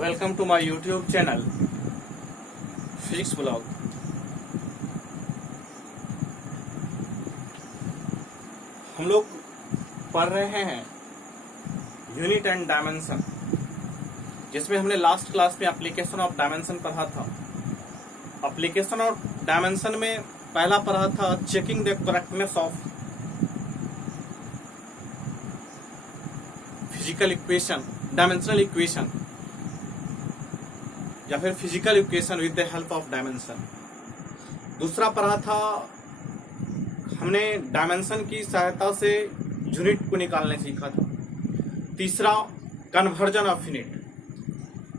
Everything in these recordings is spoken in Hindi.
Welcome to my YouTube channel physics blog. हम लोग पढ़ रहे हैं यूनिट एंड डायमेंशन, जिसमें हमने लास्ट क्लास में एप्लीकेशन ऑफ डायमेंशन पढ़ा था। एप्लीकेशन ऑफ डायमेंशन में पहला पढ़ा था checking the correctness of physical equation, dimensional equation या फिर physical equation with the help of dimension. दूसरा पढ़ा था हमने डायमेंशन की सहायता से यूनिट को निकालने सीखा था। तीसरा कन्वर्जन ऑफ यूनिट,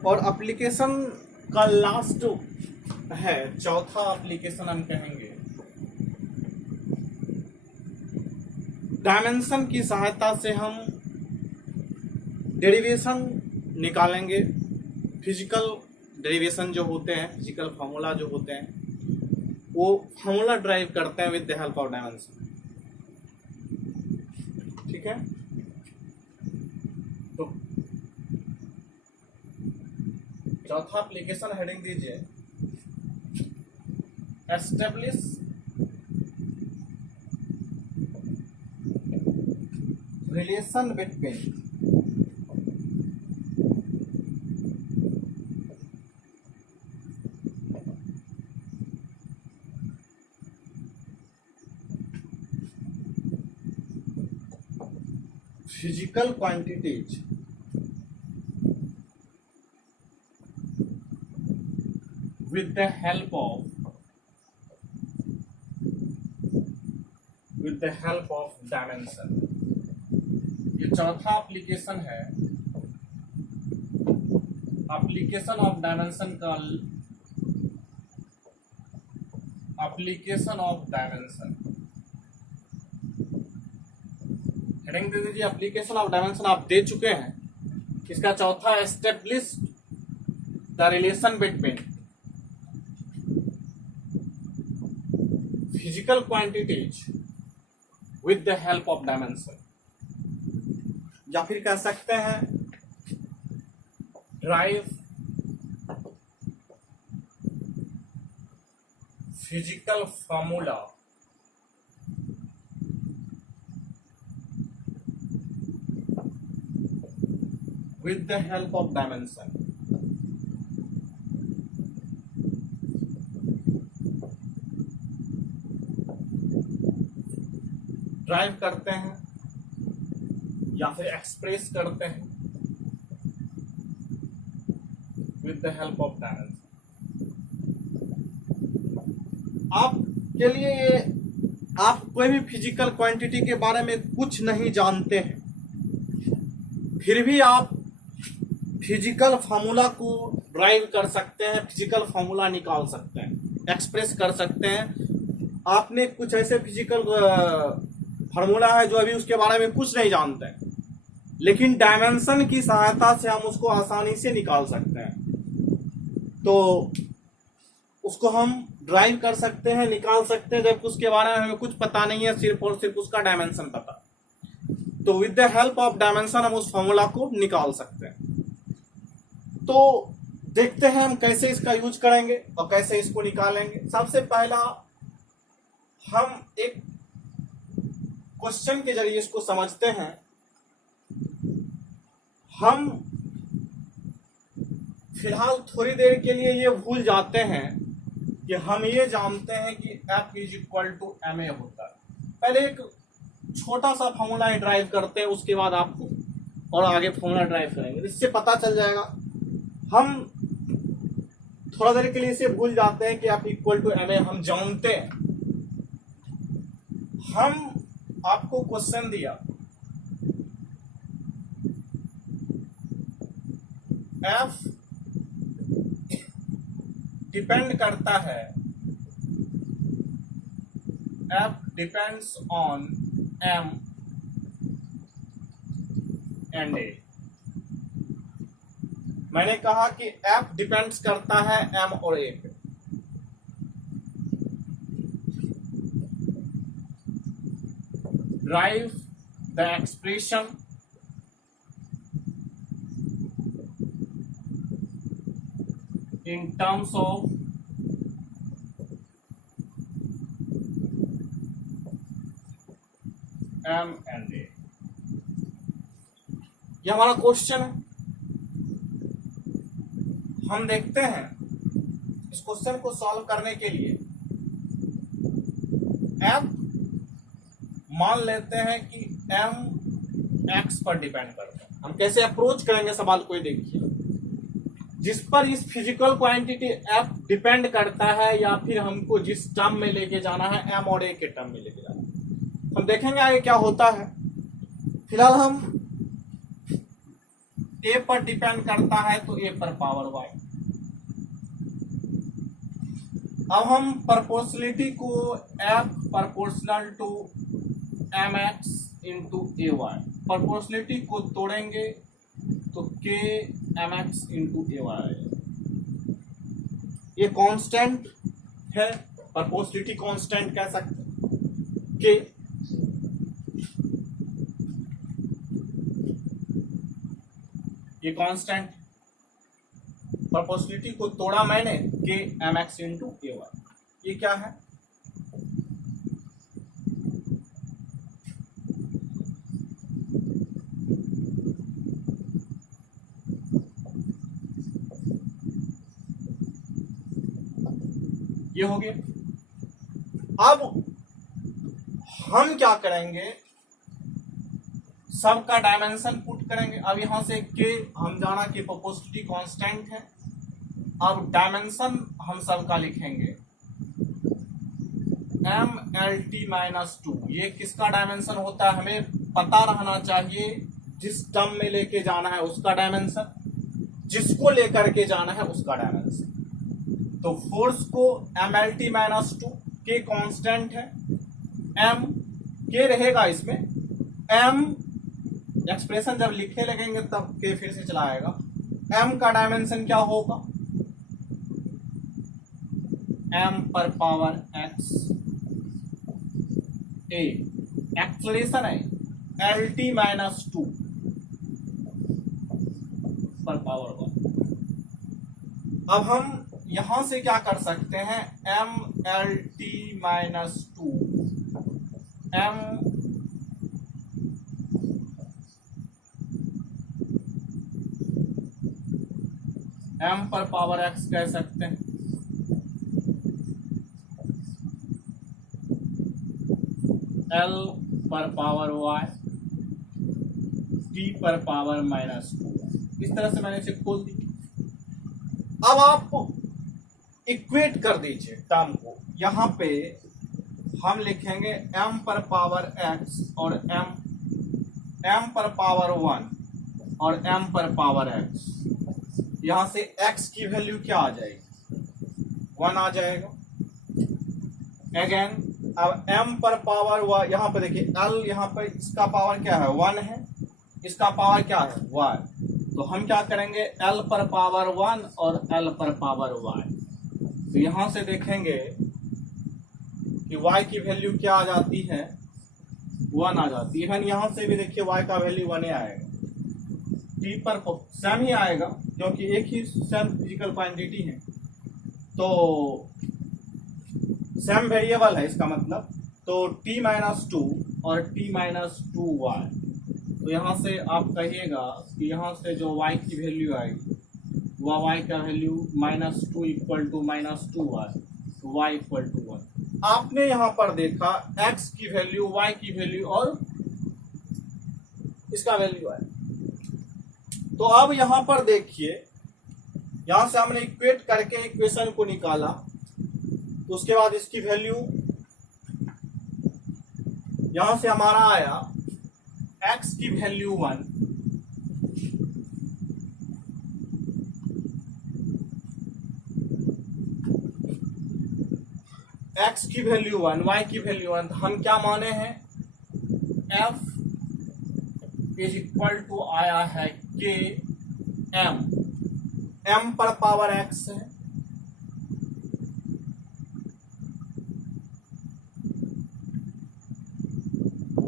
और एप्लीकेशन का लास्ट है चौथा एप्लीकेशन हम कहेंगे डायमेंशन की सहायता से हम डेरिवेशन निकालेंगे। फिजिकल डेरिवेशन जो होते हैं, फिजिकल फार्मूला जो होते हैं, वो फार्मूला ड्राइव करते हैं with the help of dimension. ठीक है, तो चौथा एप्लीकेशन हेडिंग दीजिए establish relation between physical quantities with the help of dimension। ये चौथा एप्लीकेशन है एप्लीकेशन ऑफ डायमेंशन का। एप्लीकेशन ऑफ डायमेंशन हेडिंग दे दीजिए एप्लीकेशन ऑफ डायमेंशन। आप दे चुके हैं। इसका चौथा establish the relation between physical quantities with the help of dimension, या फिर कह सकते हैं drive physical formula with the help of dimension। Drive करते हैं या फिर एक्सप्रेस करते हैं with the help of dimension। आपके लिए आप कोई भी फिजिकल क्वांटिटी के बारे में कुछ नहीं जानते हैं, फिर भी आप फिजिकल फार्मूला को ड्राइव कर सकते हैं, फिजिकल फार्मूला निकाल सकते हैं, एक्सप्रेस कर सकते हैं। आपने कुछ ऐसे फिजिकल फार्मूला है जो अभी उसके बारे में कुछ नहीं जानते हैं, लेकिन डायमेंशन की सहायता से हम उसको आसानी से निकाल सकते हैं। तो उसको हम ड्राइव कर सकते हैं, निकाल सकते हैं, जबकि उसके बारे में हमें कुछ पता नहीं है, सिर्फ और सिर्फ उसका डायमेंशन पता। तो with the help of dimension हम उस फार्मूला को निकाल सकते हैं। तो देखते हैं हम कैसे इसका यूज करेंगे और कैसे इसको निकालेंगे। सबसे पहला हम एक क्वेश्चन के जरिए इसको समझते हैं। हम फिलहाल थोड़ी देर के लिए ये भूल जाते हैं कि हम ये जानते हैं कि F is equal to ma होता है। पहले एक छोटा सा फॉर्मूला ड्राइव करते हैं, उसके बाद आपको और आगे फॉर्मूला ड्राइव करेंगे, इससे पता चल जाएगा। हम थोड़ा देर के लिए इसे भूल जाते हैं कि F इक्वल टू ma हम जानते हैं। हम आपको क्वेश्चन दिया F डिपेंड करता है, F depends on M and A। मैंने कहा कि F डिपेंड्स करता है M और A पे। Drive the expression in terms of M and A. ये हमारा क्वेश्चन है। हम देखते हैं इस क्वेश्चन को सॉल्व करने के लिए एफ मान लेते हैं कि एम एक्स पर डिपेंड करता है। हम कैसे अप्रोच करेंगे सवाल को, ये देखिए। जिस पर इस फिजिकल क्वांटिटी एफ डिपेंड करता है या फिर हमको जिस टर्म में लेके जाना है एम और ए के टर्म में लेके जाना है, हम देखेंगे आगे क्या होता है। फिलहाल हम ए पर डिपेंड करता है तो ए पर पावर वाई। अब हम प्रोपोर्शनलिटी को F proportional to M X into A Y, proportionality को तोड़ेंगे तो K M X into A Y. ये कांस्टेंट है, प्रोपोर्शनलिटी कांस्टेंट कह सकते के। ये कांस्टेंट, प्रोपोर्शनलिटी को तोड़ा मैंने के M X into A Y. ये क्या है, ये हो गया। अब हम क्या करेंगे, सबका डायमेंशन पुट करेंगे। अब यहां से के हम जाना कि प्रोपोर्शनलिटी कांस्टेंट है। अब डायमेंशन हम सबका लिखेंगे M L T minus two. ये किसका डायमेंशन होता है हमें पता रहना चाहिए। जिस टर्म में लेके जाना है उसका डायमेंशन, जिसको लेकर के जाना है उसका डायमेंशन। तो फोर्स को M L T minus two, K constant है, एम के रहेगा इसमें। एम एक्सप्रेशन जब लिखने लगेंगे तब के फिर से चला आएगा। एम का डायमेंशन क्या होगा, एम पर पावर एक्स। ए एक्सलेशन है एल टी माइनस टू पर पावर वन। अब हम यहां से क्या कर सकते हैं, M L T minus two M पर पावर एक्स कह सकते हैं। एल पर पावर वाई, टी पर पावर माइनस टू। इस तरह से मैंने इसे खोल दी। अब आप इक्वेट कर दीजिए टर्म को। यहां पे हम लिखेंगे एम पर पावर एक्स और एम पर पावर वन और एम पर पावर एक्स। यहां से एक्स की वैल्यू क्या आ जाएगी, वन आ जाएगा। अगेन अब एम पर पावर वन, यहां पे देखिए एल, यहां पर इसका पावर क्या है, वन है, इसका पावर क्या है, वन। तो हम क्या करेंगे, एल पर पावर वन और एल पर पावर वाई। तो यहां से देखेंगे कि y की वैल्यू क्या आ जाती है, वन आ जाती है। इवन यहां से भी देखिए y का वैल्यू वन आएगा। t पर सेम ही आएगा क्योंकि एक ही सेम फिजिकल क्वांटिटी है, तो सेम वेरिएबल है इसका मतलब। तो t माइनस टू और t माइनस टू वाई। तो यहां से आप कहिएगा कि यहां से जो y की वैल्यू आएगी वह y का value minus two equal to minus two Y, तो y इक्वल टू वन। आपने यहां पर देखा x की वैल्यू, y की वैल्यू और इसका वैल्यू है। तो अब यहां पर देखिए, यहां से हमने इक्वेट करके इक्वेशन को निकाला। तो उसके बाद इसकी वैल्यू यहां से हमारा आया x की वैल्यू वन, x की वैल्यू वन, y की वैल्यू वन। तो हम क्या माने हैं, f इज इक्वल टू आया है के एम, m पर पावर x है,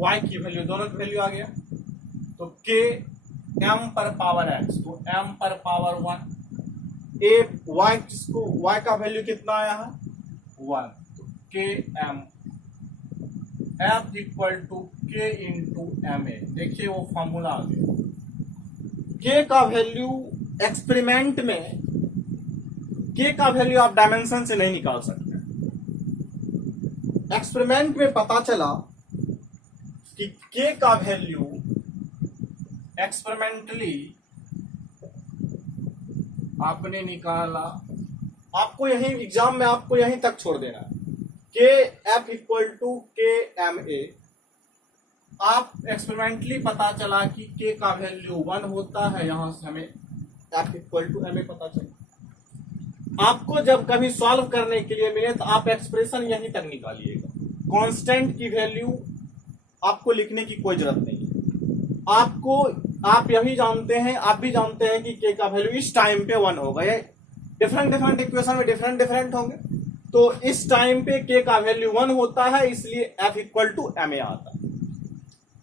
y की वैल्यू, दोनों की वैल्यू आ गया। तो k m पर पावर x, तो m पर पावर वन, ए वाई, जिसको वाई का वैल्यू कितना आया है 1, तो K M F equal to के इंटू एम ए। देखिए वो फॉर्मूला आ गया। के का वैल्यू एक्सपेरिमेंट में, के का वैल्यू आप डायमेंशन से नहीं निकाल सकते। एक्सपेरिमेंट में पता चला कि के का वैल्यू एक्सपेरिमेंटली आपने निकाला, आपको यही एग्जाम में आपको यहीं तक छोड़ देना है। के एफ इक्वल टू के एम ए, आप एक्सपेरिमेंटली पता चला कि के का वैल्यू 1 होता है, यहां से हमें F equal to M A पता चला। आपको जब कभी सॉल्व करने के लिए मिले तो आप एक्सप्रेशन यहीं तक निकालिएगा। कांस्टेंट की वैल्यू आपको लिखने की कोई जरूरत नहीं है। आप यही जानते हैं, आप भी जानते हैं कि के का वैल्यू इस टाइम पे 1 होगा। ये डिफरेंट इक्वेशन में डिफरेंट होंगे, तो इस टाइम पे के का वैल्यू 1 होता है, इसलिए F equal to M A आता है।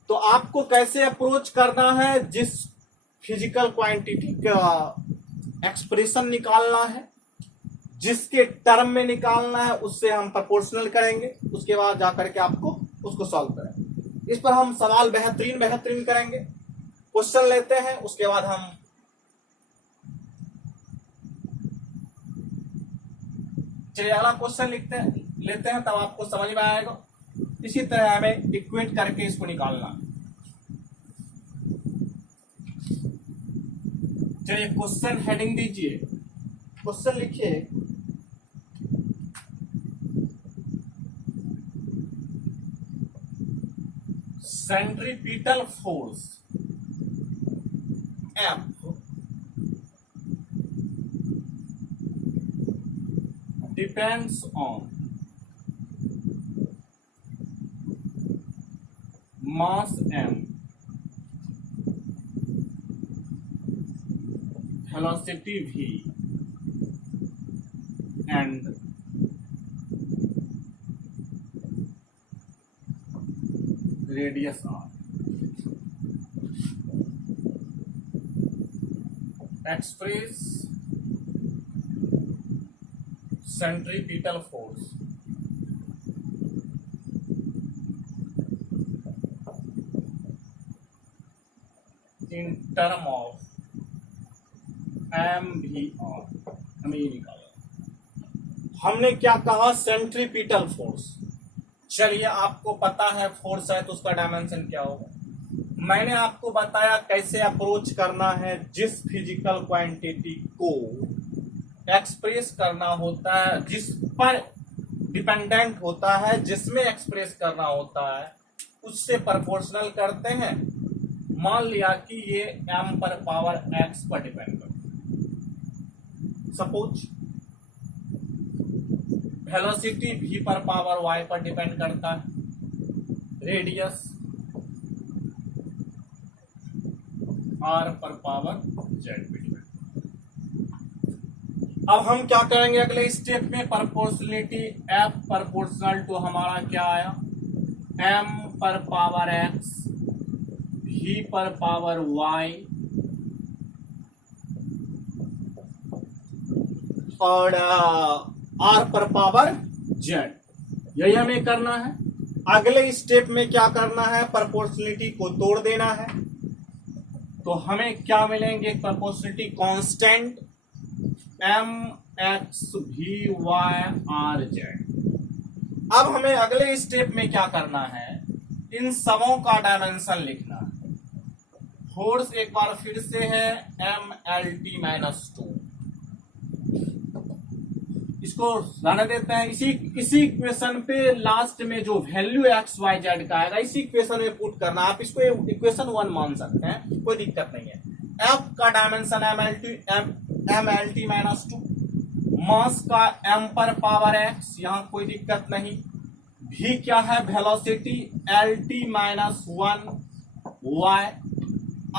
तो आपको कैसे अप्रोच करना है, जिस फिजिकल क्वांटिटी का एक्सप्रेशन निकालना है, जिसके टर्म में निकालना है, उससे हम प्रोपोर्शनल करेंगे, उसके बाद जाकर के आपको उसको सॉल्व करेंगे। इस पर हम सवाल बेहतरीन करेंगे, क्वेश्चन लेते हैं, उसके बाद हम चलिए अगला क्वेश्चन लेते हैं, तब आपको समझ में आएगा। इसी तरह हमें इक्वेट करके इसको निकालना। चलिए क्वेश्चन हेडिंग दीजिए, क्वेश्चन लिखिए centripetal force F depends on mass m, velocity v and radius r. Express centripetal force in term of mvr। हमें ये निकाला। हमने क्या कहा, सेंट्रीपिटल फोर्स। चलिए आपको पता है फोर्स है तो उसका डायमेंशन क्या होगा। मैंने आपको बताया कैसे अप्रोच करना है, जिस फिजिकल क्वांटिटी को एक्सप्रेस करना होता है, जिस पर डिपेंडेंट होता है, जिसमें एक्सप्रेस करना होता है, उससे प्रोपोर्शनल करते हैं। मान लिया कि ये m पर पावर x पर डिपेंड करता है, सपोज वेलोसिटी v पर पावर y पर डिपेंड करता है, रेडियस r पर पावर z पे डिपेंड। अब हम क्या करेंगे अगले स्टेप में, प्रोपोर्शनलिटी f प्रोपोर्शनल टू हमारा क्या आया, m पर पावर x v पर पावर y और r पर पावर z। यही हमें करना है। अगले स्टेप में क्या करना है, प्रोपोर्शनलिटी को तोड़ देना है। तो हमें क्या मिलेंगे, proportionality constant m x v y r z। अब हमें अगले स्टेप में क्या करना है, इन सबों का डायमेंशन लिखना है। फोर्स एक बार फिर से है m l t -2, इसको रहने देते हैं। इसी इक्वेशन पे लास्ट में जो वैल्यू एक्स वाई जेड का आएगा, इसी इक्वेशन में पुट करना। आप इसको इक्वेशन 1 मान सकते हैं, कोई दिक्कत नहीं है। एफ का डायमेंशन एम एल टी -2, मास का m पर पावर x, यहाँ कोई दिक्कत नहीं। v क्या है, velocity L T -1 y।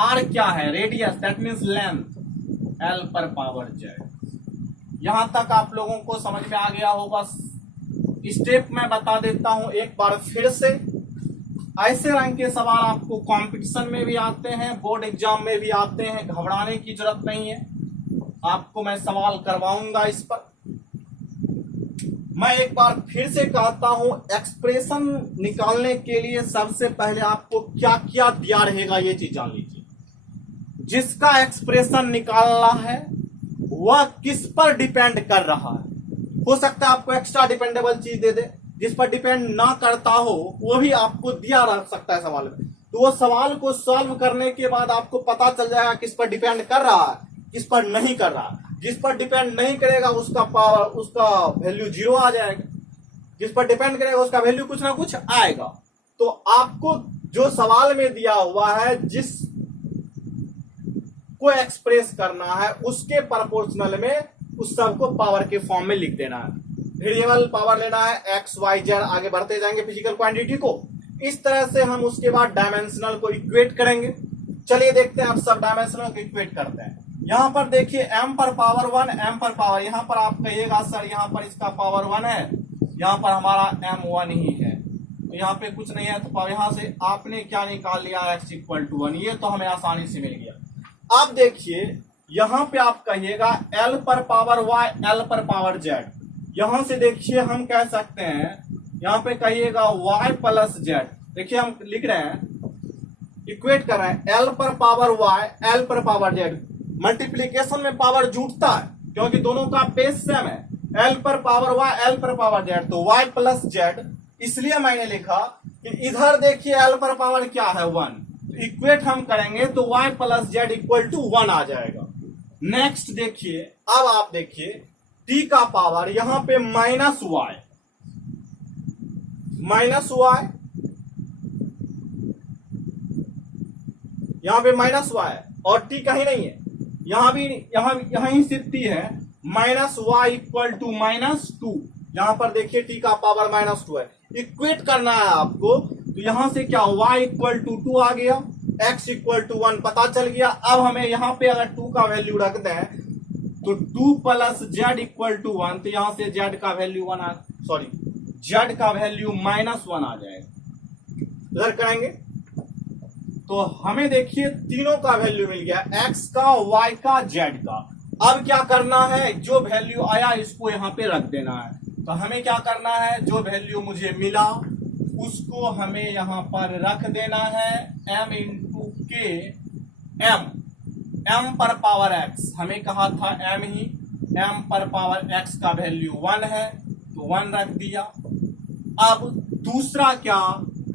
r क्या है, radius, that means length, l पर पावर z। यहां तक आप लोगों को समझ में आ गया होगा। स्टेप मैं बता देता हूं एक बार फिर से। ऐसे रंग के सवाल आपको कंपटीशन में भी आते हैं, बोर्ड एग्जाम में भी आते हैं, घबराने की जरूरत नहीं है। आपको मैं सवाल करवाऊंगा इस पर। मैं एक बार फिर से कहता हूं, एक्सप्रेशन निकालने के लिए सबसे पहले आपको क्या क्या दिया रहेगा ये चीज जान लीजिए। जिसका एक्सप्रेशन निकालना है वह किस पर डिपेंड कर रहा है। हो सकता है आपको एक्स्ट्रा डिपेंडेबल चीज दे दे, जिस पर डिपेंड ना करता हो वो भी आपको दिया रह सकता है सवाल में। तो वो सवाल को सॉल्व करने के बाद आपको पता चल जाएगा किस पर डिपेंड कर रहा है, किस पर नहीं कर रहा है। जिस पर डिपेंड नहीं करेगा उसका पावर, उसका वैल्यू 0 आ जाएगा। जिस पर डिपेंड करेगा उसका वैल्यू कुछ ना कुछ आएगा। तो आपको जो सवाल में दिया हुआ है, जिस को एक्सप्रेस करना है उसके प्रोपोर्शनल में उस सब को पावर के फॉर्म में लिख देना है। वेरिएबल पावर लेना है एक्स वाई जेड, आगे बढ़ते जाएंगे फिजिकल क्वांटिटी को। इस तरह से हम उसके बाद डायमेंशनल को इक्वेट करेंगे। चलिए देखते हैं आप सब डायमेंशनल को इक्वेट करते हैं। यहां पर देखिए m पर पावर 1, m पर पावर, यहां पर आप कहिएगा सर यहां पर इसका पावर 1 है, यहां पर हमारा m1 ही है, तो यहाँ पे कुछ नहीं है। तो यहां से आपने क्या निकाल लिया, x = 1। ये तो हमें आसानी से मिल गया। अब देखिए यहां पे आप कहिएगा l पर पावर y, l पर पावर z। यहां से देखिए हम कह सकते हैं, यहां पे कहिएगा y + z। देखिए हम लिख रहे हैं, इक्वेट कर रहे हैं l पर पावर y, l पर पावर z। मल्टीप्लीकेशन में पावर जुटता है क्योंकि दोनों का बेस सेम है, l पर पावर y, l पर पावर z, तो y + z। इसलिए मैंने लिखा कि इधर देखिए l पर पावर क्या है 1, इक्वेट हम करेंगे तो y + z = 1 आ जाएगा। नेक्स्ट देखिए, अब आप देखिए t का पावर यहां पे -y, यहां पे -y और t कहीं नहीं है, यहां ही सिर्फ t है। -y = -2। यहां पर देखिए t का पावर -2 है। इक्वेट करना है आपको, तो यहां से क्या y = 2 आ गया, x = 1 पता चल गया। अब हमें यहां पे अगर 2 का वैल्यू रख दें तो 2 + z = 1, तो यहां से z का वैल्यू z का वैल्यू -1 आ जाएगा। इधर करेंगे तो हमें देखिए तीनों का वैल्यू मिल गया, x का, y का, z का। अब क्या करना है, जो वैल्यू आया इसको यहां पे रख देना है। तो हमें क्या करना है, जो वैल्यू मुझे मिला उसको हमें यहां पर रख देना है m × k। m पर पावर x, हमें कहा था m ही, m पर पावर x का वैल्यू 1 है तो 1 रख दिया। अब दूसरा क्या,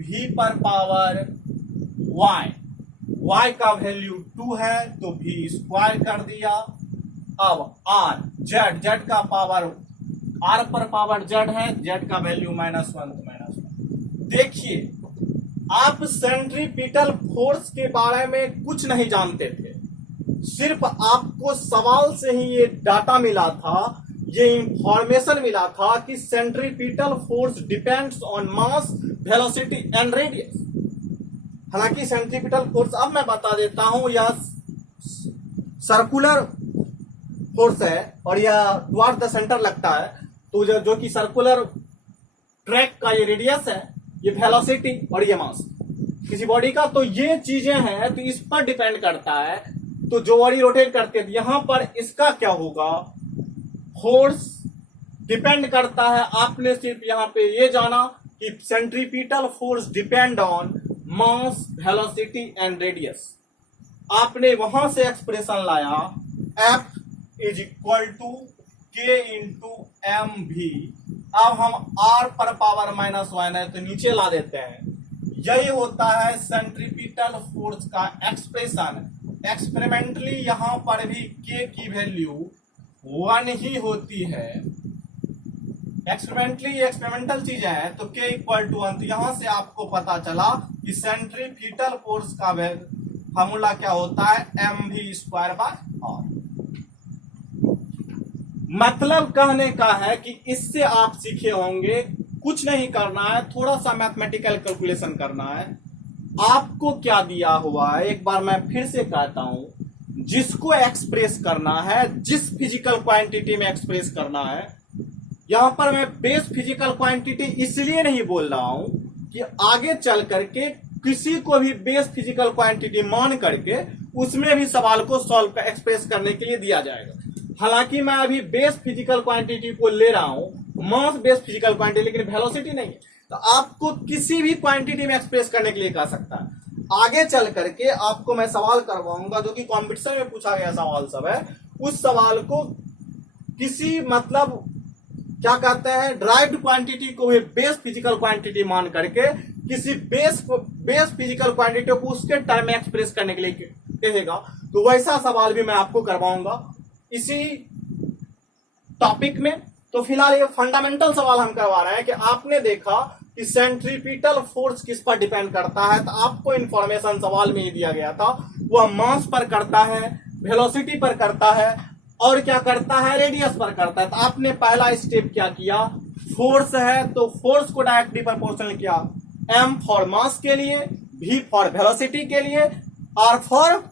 v पर पावर y का वैल्यू 2 है तो v² कर दिया। अब r, z का पावर, r पर पावर z है, z का वैल्यू -1 तो -1। देखिए आप सेंट्रीपिटल फोर्स के बारे में कुछ नहीं जानते थे, सिर्फ आपको सवाल से ही ये डाटा मिला था, ये इंफॉर्मेशन मिला था कि centripetal force depends on mass, velocity and radius. हालांकि सेंट्रीपिटल फोर्स अब मैं बता देता हूं, यह सर्कुलर फोर्स है और यह टुवर्ड्स द सेंटर लगता है। तो जो कि सर्कुलर ट्रैक का ये रेडियस है, ये वेलोसिटी और ये मास किसी बॉडी का, तो ये चीजें हैं, तो इस पर डिपेंड करता है। तो जो बॉडी रोटेट करती है यहां पर इसका क्या होगा, फोर्स डिपेंड करता है। आपने सिर्फ यहां पे ये जाना कि centripetal force depend on mass, velocity and radius. आपने वहां से एक्सप्रेशन लाया F = k × mv। अब हम r पर पावर -1 है तो नीचे ला देते हैं। यही होता है सेंट्रीपिटल फोर्स का एक्सप्रेशन। एक्सपेरिमेंटली यहां पर भी k की वैल्यू 1 ही होती है। एक्सपेरिमेंटल चीजें हैं तो k = 1। तो यहां से आपको पता चला कि सेंट्रीपिटल फोर्स का फार्मूला क्या होता है, mv²/r। मतलब कहने का है कि इससे आप सीखे होंगे, कुछ नहीं करना है, थोड़ा सा मैथमेटिकल कैलकुलेशन करना है। आपको क्या दिया हुआ है, एक बार मैं फिर से कहता हूं, जिसको एक्सप्रेस करना है, जिस फिजिकल क्वांटिटी में एक्सप्रेस करना है। यहां पर मैं बेस फिजिकल क्वांटिटी इसलिए नहीं बोल रहा हूं कि आगे चल करके किसी को भी बेस फिजिकल क्वांटिटी मान करके उसमें भी सवाल को सॉल्व एक्सप्रेस करने के लिए दिया जाएगा। हालांकि मैं अभी बेस फिजिकल क्वांटिटी को ले रहा हूं, मास बेस फिजिकल क्वांटिटी, लेकिन वेलोसिटी नहीं है। तो आपको किसी भी क्वांटिटी में एक्सप्रेस करने के लिए कह सकता है। आगे चल करके आपको मैं सवाल करवाऊंगा जो कि कॉम्पिटिशन में पूछा गया सवाल सब है, उस सवाल को किसी मतलब क्या कहते हैं ड्राइव्ड क्वांटिटी को भी बेस फिजिकल क्वांटिटी मान करके किसी बेस फिजिकल क्वांटिटी को उसके टर्म में एक्सप्रेस करने के लिए कहेगा। तो वैसा सवाल भी मैं आपको करवाऊंगा इसी टॉपिक में। तो फिलहाल ये फंडामेंटल सवाल हम करवा रहे हैं कि आपने देखा कि सेंट्रीपिटल फोर्स किस पर डिपेंड करता है, तो आपको इंफॉर्मेशन सवाल में ही दिया गया था, वह मास पर करता है, वेलोसिटी पर करता है और क्या करता है, रेडियस पर करता है। तो आपने पहला स्टेप क्या किया, फोर्स है तो फोर्स को डायरेक्टली प्रोपोर्शनल किया, एम फॉर मास के लिए, भी फॉर वेलोसिटी के लिए, आर फॉर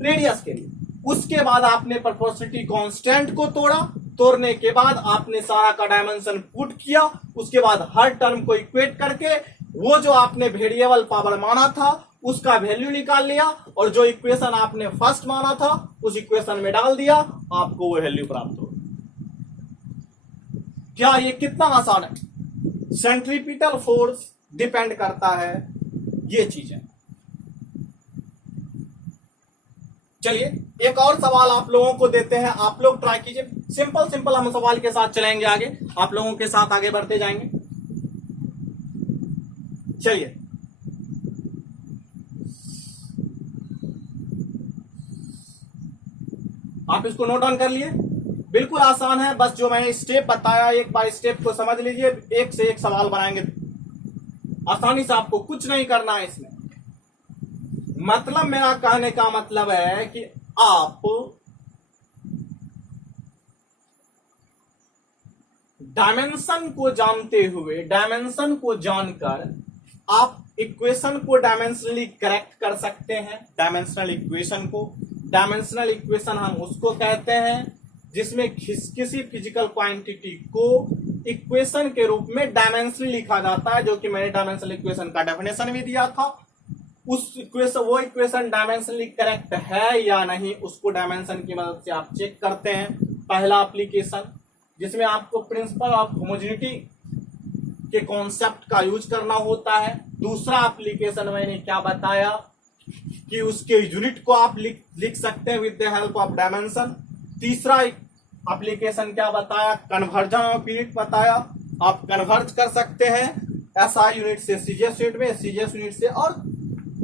रेडियस के लिए। उसके बाद आपने प्रोपोर्शनलिटी कांस्टेंट को तोड़ा, तोड़ने के बाद आपने सारा का डायमेंशन पुट किया, उसके बाद हर टर्म को इक्वेट करके वो जो आपने वेरिएबल पावर माना था उसका वैल्यू निकाल लिया और जो इक्वेशन आपने फर्स्ट माना था उस इक्वेशन में डाल दिया, आपको वो वैल्यू प्राप्त हो। क्या ये कितना आसान है? सेंट्रीपिटल फोर्स डिपेंड करता है ये चीजें। चलिए एक और सवाल आप लोगों को देते हैं, आप लोग ट्राई कीजिए। सिंपल हम सवाल के साथ चलेंगे आगे, आप लोगों के साथ आगे बढ़ते जाएंगे। चलिए आप इसको नोट डाउन कर लिए, बिल्कुल आसान है, बस जो मैंने स्टेप बताया एक बार स्टेप को समझ लीजिए, एक से एक सवाल बनाएंगे आसानी से, आपको कुछ नहीं करना है इसमें। मतलब मेरा कहने का मतलब है कि आप डायमेंशन को जानते हुए, डायमेंशन को जानकर आप इक्वेशन को डायमेंशनली करेक्ट कर सकते हैं। डायमेंशनल इक्वेशन को, डायमेंशनल इक्वेशन हम उसको कहते हैं जिसमें किसी फिजिकल क्वांटिटी को इक्वेशन के रूप में डायमेंशनली लिखा जाता है, जो कि मैंने डायमेंशनल इक्वेशन का डेफिनेशन भी दिया था। उस इक्वेशन, वो इक्वेशन डायमेंशनली करेक्ट है या नहीं, उसको डायमेंशन की मदद से आप चेक करते हैं। पहला एप्लीकेशन जिसमें आपको प्रिंसिपल ऑफ होमोजेनिटी के कॉन्सेप्ट का यूज करना होता है। दूसरा एप्लीकेशन मैंने क्या बताया कि उसके यूनिट को आप लिख सकते हैं with the help of dimension. तीसरा एप्लीकेशन क्या बताया, कन्वर्जन ऑफ यूनिट बताया, आप कन्वर्ज कर सकते हैं एसआई यूनिट से सीजीएस यूनिट में, सीजीएस यूनिट से और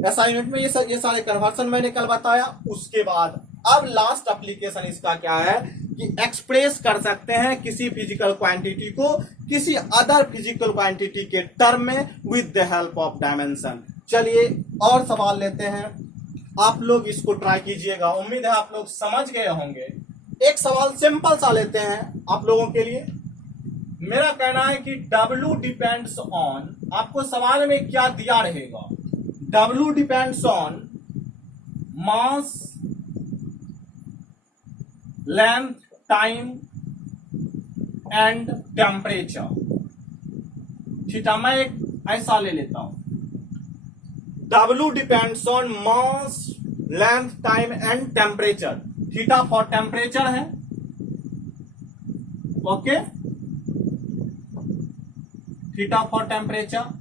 एसआई यूनिट में, ये सारे कन्वर्सन मैंने कल बताया। उसके बाद अब लास्ट एप्लीकेशन इसका क्या है कि एक्सप्रेस कर सकते हैं किसी फिजिकल क्वांटिटी को किसी अदर फिजिकल क्वांटिटी के टर्म में with the help of dimension. चलिए और सवाल लेते हैं, आप लोग इसको ट्राई कीजिएगा, उम्मीद है आप लोग समझ गए होंगे। एक सवाल सिंपल सा लेते हैं आप लोगों के लिए। मेरा कहना है कि W डिपेंड्स ऑन, आपको सवाल में क्या दिया रहेगा, W depends on mass, length, time and temperature. ठीक है, मैं एक ऐसा ले लेता हूं, W depends on mass, length, time and temperature. Theta for temperature है, okay, theta for temperature.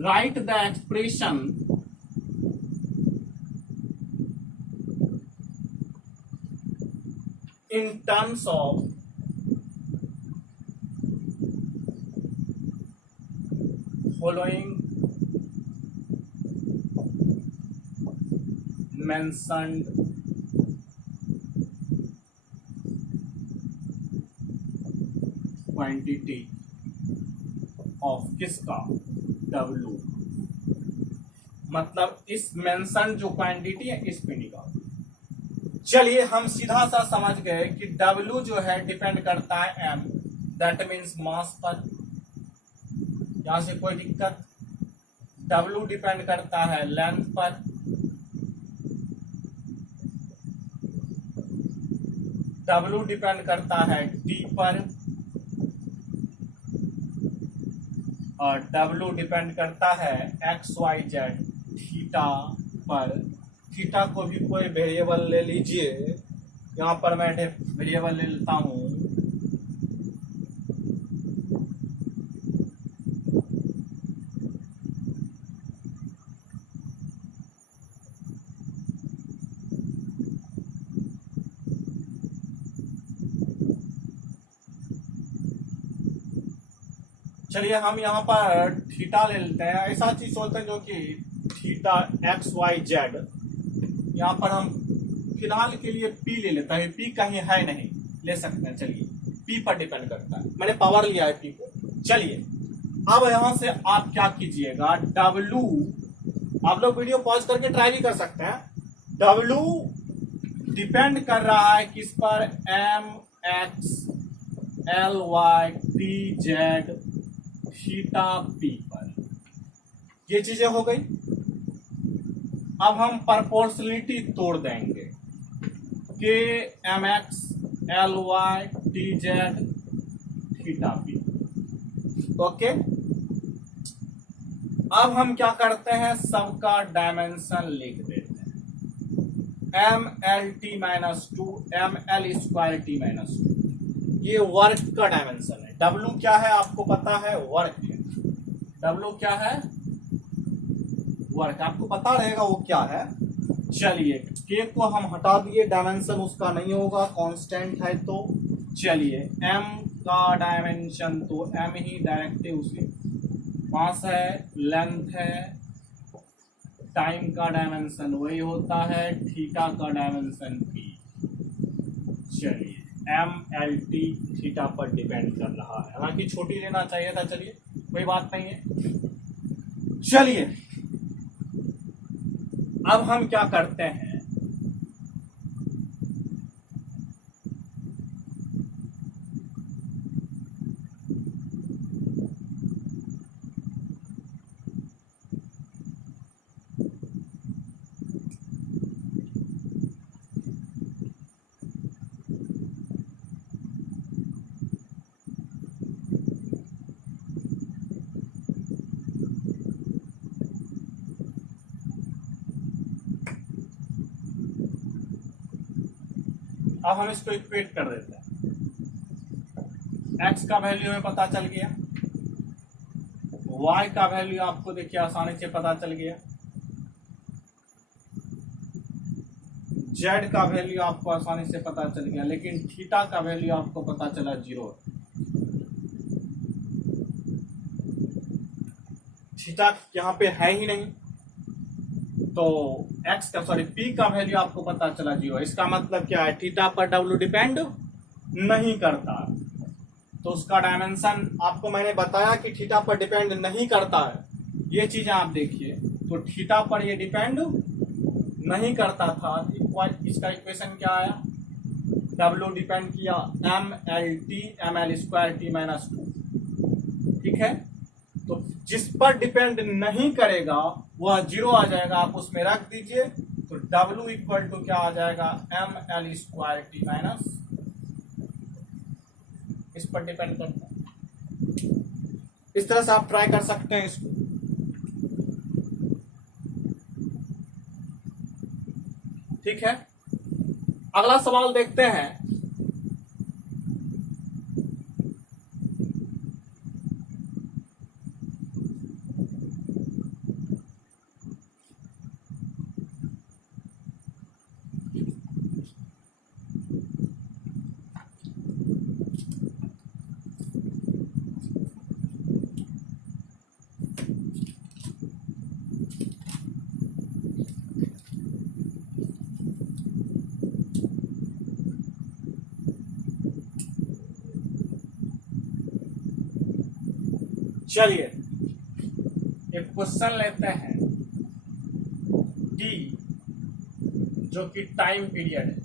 Write the expression in terms of following mentioned quantity of किसका, W, मतलब इस मेंशन जो क्वांटिटी है इस पे निकाल। चलिए हम सीधा सा समझ गए कि W जो है डिपेंड करता है M, दैट मीन्स मास पर, यहां से कोई दिक्कत। W डिपेंड करता है लेंथ पर, W डिपेंड करता है T पर, और W डिपेंड करता है XYZ थीटा पर, थीटा को भी कोई वेरिएबल ले लीजिए, यहाँ पर मैं वेरिएबल ले लेता हूँ चलिए हम यहाँ पर थीटा ले लेते हैं, ऐसा चीज सोचते हैं जो कि थीटा एक्स वाई जेड, यहाँ पर हम फिलहाल के लिए पी ले लेते हैं, पी कहीं है नहीं, ले सकते हैं, चलिए पी पर डिपेंड करता है, मैंने पावर लिया है पी को। चलिए अब यहां से आप क्या कीजिएगा, डब्लू, आप लोग वीडियो पॉज करके ट्राई भी कर सकते हैं, डब्लू डिपेंड कर रहा है किस पर, M X L Y T Z theta P पर, ये चीजें हो गई। अब हम प्रोपोर्शनलिटी तोड़ देंगे, K M X L Y T Z theta P, okay. अब हम क्या करते हैं, सबका डायमेंशन लिख देते हैं, M L T minus two M L square T minus two, ये वर्क का डायमेंशन है। डब्लू क्या है आपको पता है, वर्क है। डब्लू क्या है, वर्क, आपको पता रहेगा वो क्या है। चलिए के को हम हटा दिए, डायमेंशन उसका नहीं होगा, कांस्टेंट है, तो चलिए एम का डायमेंशन तो एम ही डायरेक्ट उसी, मास है, लेंथ है, टाइम का डायमेंशन वही होता है, थीटा का डायमेंशन पी। चलिए एम एल टी थीटा पर डिपेंड कर रहा है, हालांकि छोटी लेना चाहिए था, चलिए कोई बात नहीं है। चलिए अब हम क्या करते हैं, अब हम इसको इक्वेट कर देते हैं, एक्स का वैल्यू हमें पता चल गया, वाई का वैल्यू आपको देखिए आसानी से पता चल गया, जेड का वैल्यू आपको आसानी से पता चल गया, लेकिन थीटा का वैल्यू आपको पता चला 0। थीटा यहाँ पे है ही नहीं, तो एक्स का सॉरी पी का वैल्यू आपको पता चला 0। इसका मतलब क्या है, थीटा पर डब्ल्यू डिपेंड नहीं करता, तो उसका डायमेंशन आपको मैंने बताया कि थीटा पर डिपेंड नहीं करता है, ये चीजें आप देखिए, तो थीटा पर ये डिपेंड नहीं करता था, इसका इक्वेशन क्या आया, डब्ल्यू डिपेंड किया M L square T minus two, ठीक है। तो जिस पर डिपेंड नहीं करेगा वह 0 आ जाएगा, आप उसमें रख दीजिए, तो W इक्वल टू क्या आ जाएगा, M L square T minus, इस पर डिपेंड करता है। इस तरह से आप ट्राई कर सकते हैं इसको, ठीक है। अगला सवाल देखते हैं, चलिए एक क्वेश्चन लेते हैं, टी जो कि टाइम पीरियड है,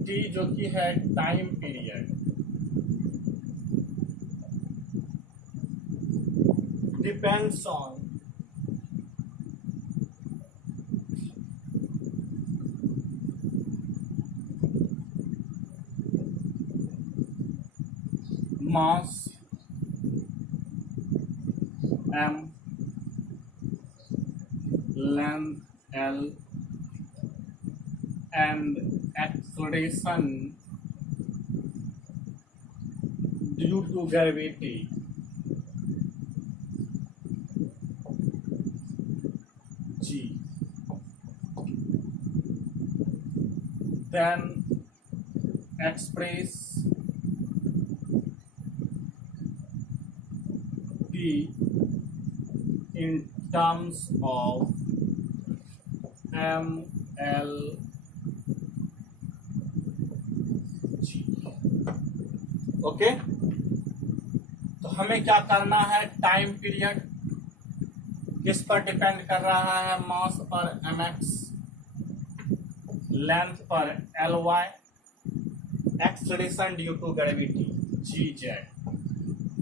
टी जो कि है time period, depends on mass m length L and acceleration due to gravity G, then express P in terms of M L G। Okay, तो हमें क्या करना है, टाइम पीरियड किस पर डिपेंड कर रहा है, मास पर mx, लेंथ पर ly, acceleration due to gravity gz,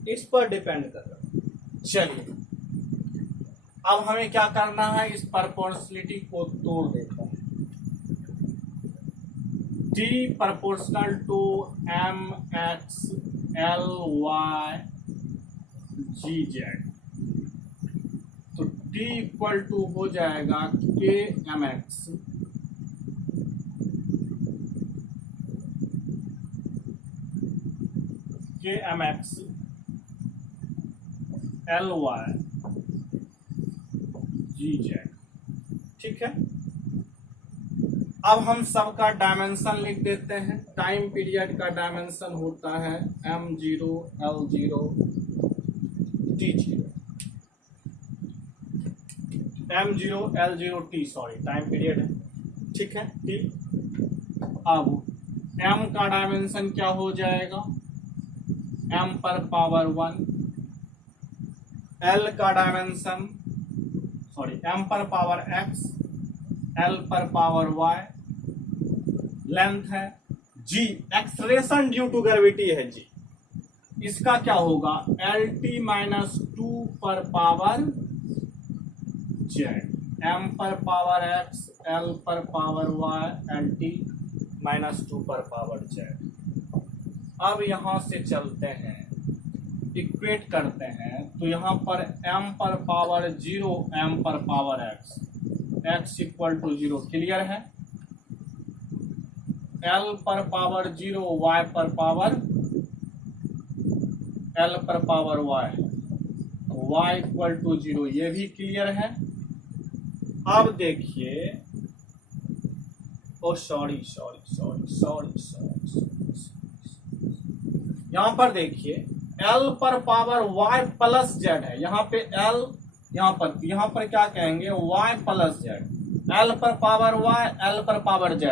इस पर डिपेंड कर रहा है। चलिए अब हमें क्या करना है, इस प्रोपोर्शनलिटी को तोड़ देता है। T proportional to mx ly gz, तो T इक्वल टू हो जाएगा k mx ly gz। ठीक है, अब हम सबका डायमेंशन लिख देते हैं। टाइम पीरियड का डायमेंशन होता है m0 l0 t0, m0 l0 t, sorry time period है, ठीक है t। अब m का डायमेंशन क्या हो जाएगा, m पर पावर 1, l का डायमेंशन सॉरी m पर पावर x, l पर पावर y, लेंथ है g, acceleration due to gravity है g, इसका क्या होगा lt माइनस 2 पर पावर z, m पर पावर x, l पर पावर y, lt माइनस 2 पर पावर z। अब यहां से चलते हैं, इक्वेट करते हैं, तो यहां पर m पर पावर 0, m पर power x, x equal to 0 clear है, l पर पावर 0, y पर पावर l पर power y, y equal to 0 ये भी क्लियर है। अब देखिए, ओ सॉरी यहां पर देखिए l पर पावर y प्लस z है, यहाँ पे l, यहाँ पर क्या कहेंगे y प्लस z, l पर पावर y, l पर पावर z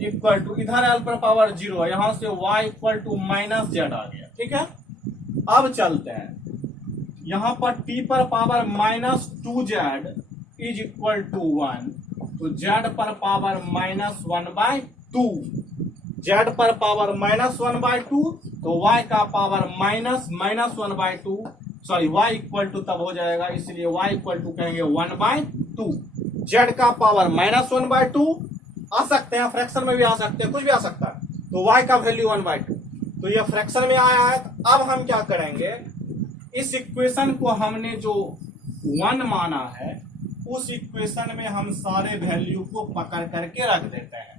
इक्वल टू, इधर l पर पावर 0 है, यहां से y equal to minus z आ गया। ठीक है, अब चलते हैं, यहां पर t पर power minus 2z is equal to 1, तो z पर पावर माइनस 1/2, z पर पावर माइनस 1/2, तो y का power minus 1/2, sorry y equal to तब हो जाएगा, इसलिए y इक्वल टू कहेंगे 1/2, z का पावर माइनस 1/2 आ सकते हैं, फ्रैक्शन में भी आ सकते हैं, कुछ भी आ सकता है, तो y का वैल्यू 1/2, तो ये फ्रैक्शन में आया है। अब हम क्या करेंगे, इस इक्वेशन को हमने जो 1 माना है, उस इक्वेशन में हम सारे वैल्यू को पकड़ करके रख देते हैं।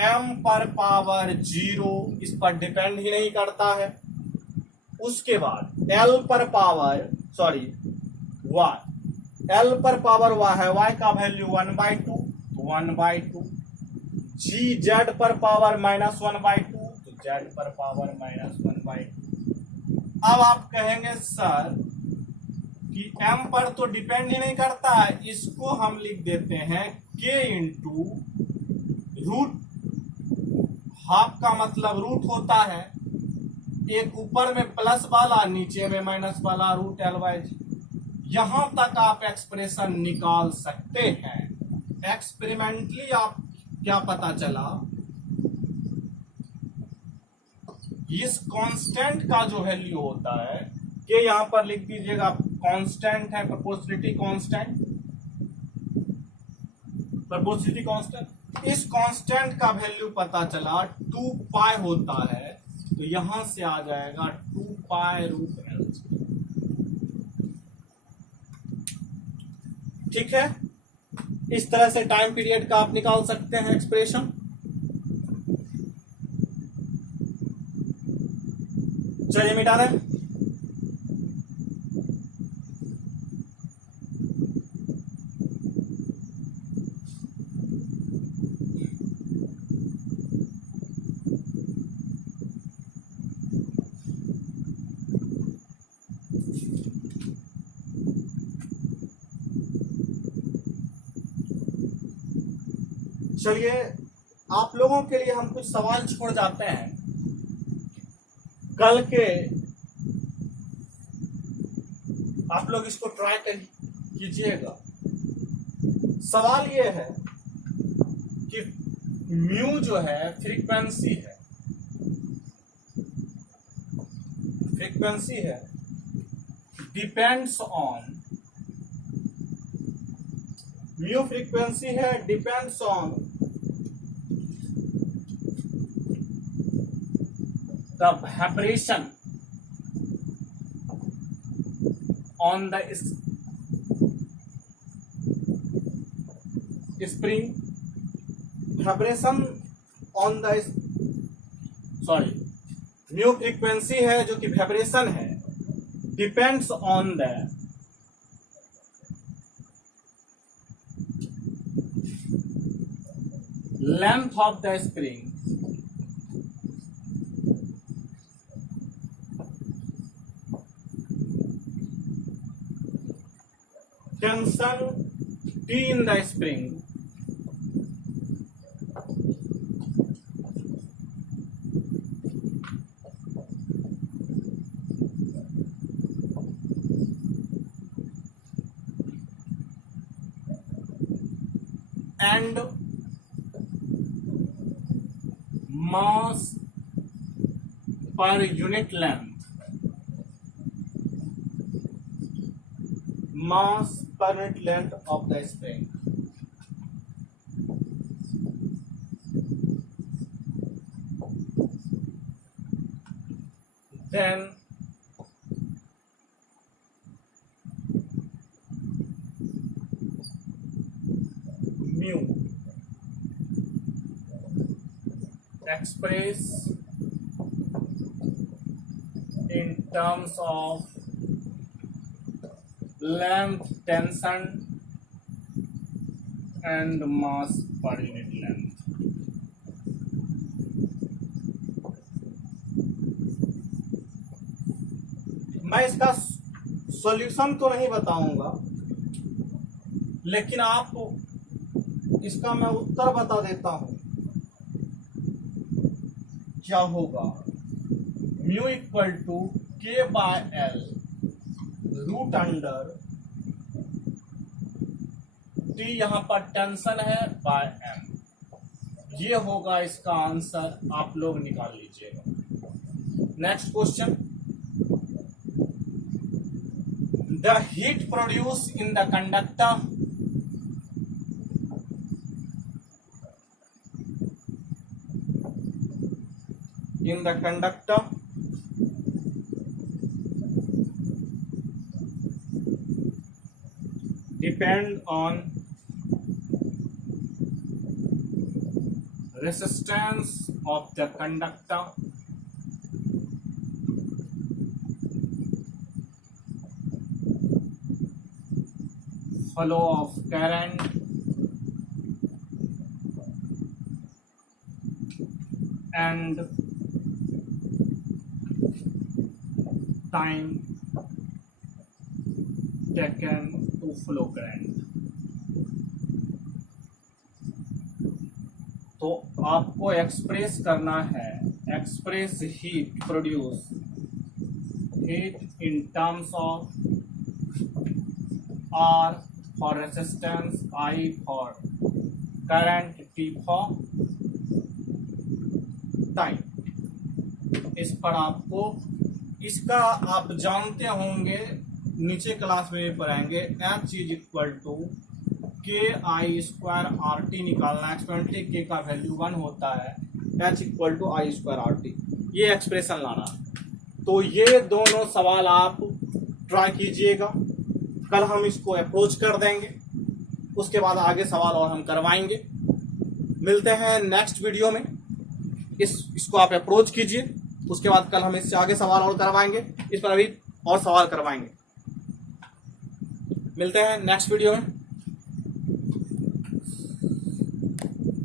m पर पावर 0 इस पर डिपेंड ही नहीं करता है, उसके बाद l पर पावर सॉरी y, l पर पावर y है, y का वैल्यू 1/2, g z पर पावर माइनस 1/2, तो z पर पावर माइनस 1/2। अब आप कहेंगे सर कि m पर तो डिपेंड ही नहीं करता है, इसको हम लिख देते हैं k इंटू रूट, हाफ का मतलब रूट होता है, एक ऊपर में प्लस वाला नीचे में माइनस वाला, रूट l/g। यहां तक आप एक्सप्रेशन निकाल सकते हैं। एक्सपेरिमेंटली आप क्या पता चला, इस कांस्टेंट का जो वैल्यू होता है, के यहां पर लिख दीजिएगा, कांस्टेंट है प्रोपोर्शनलिटी कांस्टेंट, इस कांस्टेंट का वैल्यू पता चला 2 पाई होता है, तो यहां से आ जाएगा 2 पाई रूट l। ठीक है, इस तरह से टाइम पीरियड का आप निकाल सकते हैं एक्सप्रेशन। चलिए मिटा दें। चलिए आप लोगों के लिए हम कुछ सवाल छोड़ जाते हैं कल के, आप लोग इसको ट्राई कीजिएगा। सवाल ये है कि म्यू जो है फ्रीक्वेंसी है, डिपेंड्स ऑन, म्यू फ्रीक्वेंसी है depends on the vibration on the spring, vibration on the mu frequency है जो कि वाइब्रेशन है, depends on the length of the spring, tension T in the spring, and mass per unit length, mass per unit length of the spring. Then mu express in terms of length, tension and mass per unit length. मैं इसका सॉल्यूशन तो नहीं बताऊंगा, लेकिन आपको इसका मैं उत्तर बता देता हूं। क्या होगा? Mu equal to K by L root under T, यहां पर टेंशन है, बाय एम। ये होगा इसका आंसर, आप लोग निकाल लीजिएगा। Next question, the heat produce in the conductor, depend on resistance of the conductor, flow of current, and time taken to flow current। तो आपको एक्सप्रेस करना है, express heat produce, heat in terms of R for resistance, I for current, T for time। इस पर आपको, इसका आप जानते होंगे, नीचे क्लास में भी पढ़ाएंगे। H is equal to K I square R T निकालना, एक्सपेरिमेंटली के का वैल्यू 1 होता है, H equal to I square R T, ये एक्सप्रेशन लाना। तो ये दोनों सवाल आप ट्राई कीजिएगा, कल हम इसको अप्रोच कर देंगे। उसके बाद आगे सवाल और हम करवाएंगे। मिलते हैं नेक्स्ट वीडियो में। इसको आप अप्रोच कीजिए, उसके बाद कल हम इससे आगे सवाल और करवाएंगे, इस पर अभी और सवाल करवाएंगे। मिलते हैं नेक्स्ट वीडियो में।